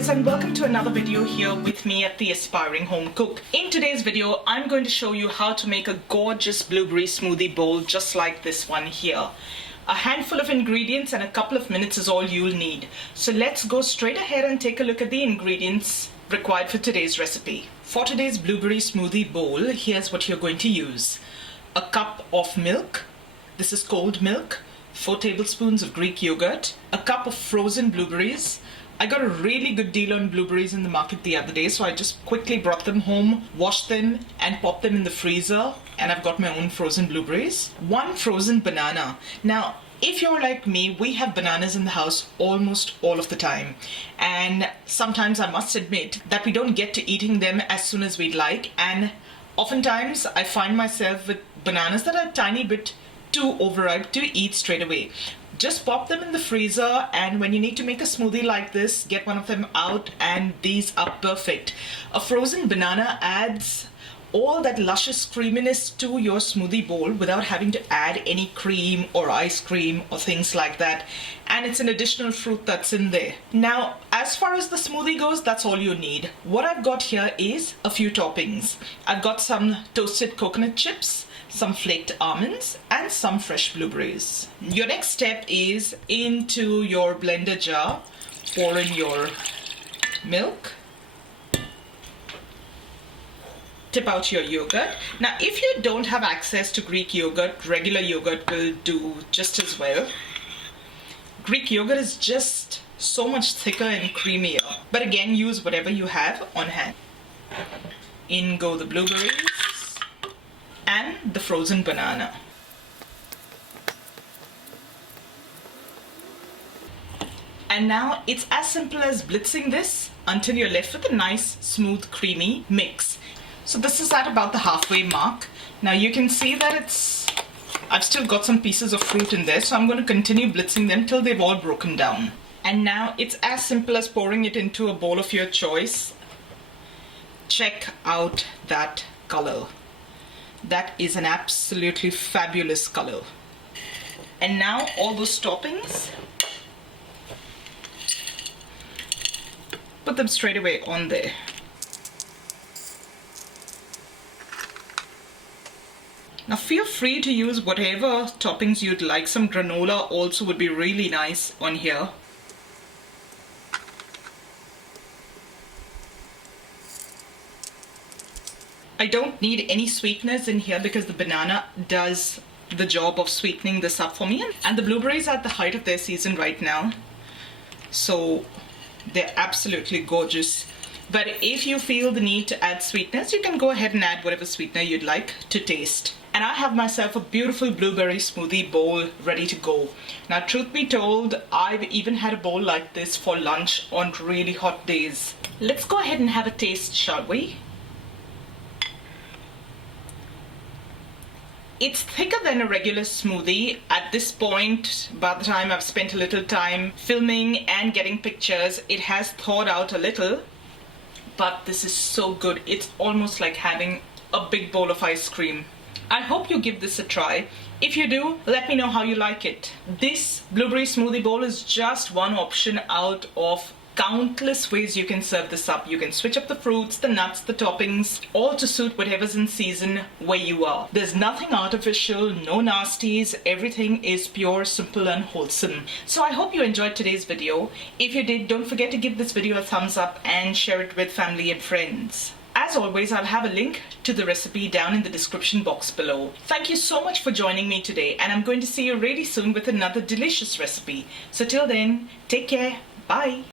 guys, and welcome to another video here with me at the Aspiring Home Cook. In today's video, I'm going to show you how to make a gorgeous blueberry smoothie bowl just like this one here. A handful of ingredients and a couple of minutes is all you'll need. So let's go straight ahead and take a look at the ingredients required for today's recipe. For today's blueberry smoothie bowl, here's what you're going to use. A cup of milk. This is cold milk. 4 tablespoons of Greek yogurt. A cup of frozen blueberries. I got a really good deal on blueberries in the market the other day, so I just quickly brought them home, washed them, and popped them in the freezer, and I've got my own frozen blueberries. 1 frozen banana. Now, if you're like me, we have bananas in the house almost all of the time, and sometimes I must admit that we don't get to eating them as soon as we'd like, and oftentimes I find myself with bananas that are a tiny bit too overripe to eat straight away. Just pop them in the freezer, and when you need to make a smoothie like this, get one of them out, and these are perfect. A frozen banana adds all that luscious creaminess to your smoothie bowl without having to add any cream or ice cream or things like that, and it's an additional fruit that's in there. Now, as far as the smoothie goes, that's all you need. What I've got here is a few toppings. I've got some toasted coconut chips, some flaked almonds, and some fresh blueberries. Your next step is into your blender jar, pour in your milk, tip out your yogurt. Now, if you don't have access to Greek yogurt, regular yogurt will do just as well. Greek yogurt is just so much thicker and creamier, but again, use whatever you have on hand. In go the blueberries and the frozen banana. And now it's as simple as blitzing this until you're left with a nice, smooth, creamy mix. So this is at about the halfway mark. Now you can see that I've still got some pieces of fruit in there, so I'm going to continue blitzing them till they've all broken down. And now it's as simple as pouring it into a bowl of your choice. Check out that color. That is an absolutely fabulous color. And now all those toppings, put them straight away on there. Now feel free to use whatever toppings you'd like. Some granola also would be really nice on here. I don't need any sweeteners in here because the banana does the job of sweetening this up for me. And the blueberries are at the height of their season right now, so they're absolutely gorgeous. But if you feel the need to add sweeteners, you can go ahead and add whatever sweetener you'd like to taste. And I have myself a beautiful blueberry smoothie bowl ready to go. Now, truth be told, I've even had a bowl like this for lunch on really hot days. Let's go ahead and have a taste, shall we? It's thicker than a regular smoothie. At this point, by the time I've spent a little time filming and getting pictures, it has thawed out a little, but this is so good. It's almost like having a big bowl of ice cream. I hope you give this a try. If you do, let me know how you like it. This blueberry smoothie bowl is just one option out of countless ways you can serve this up. You can switch up the fruits, the nuts, the toppings, all to suit whatever's in season where you are. There's nothing artificial, no nasties, everything is pure, simple and wholesome. So I hope you enjoyed today's video. If you did, don't forget to give this video a thumbs up and share it with family and friends. As always, I'll have a link to the recipe down in the description box below. Thank you so much for joining me today, and I'm going to see you really soon with another delicious recipe. So till then, take care. Bye.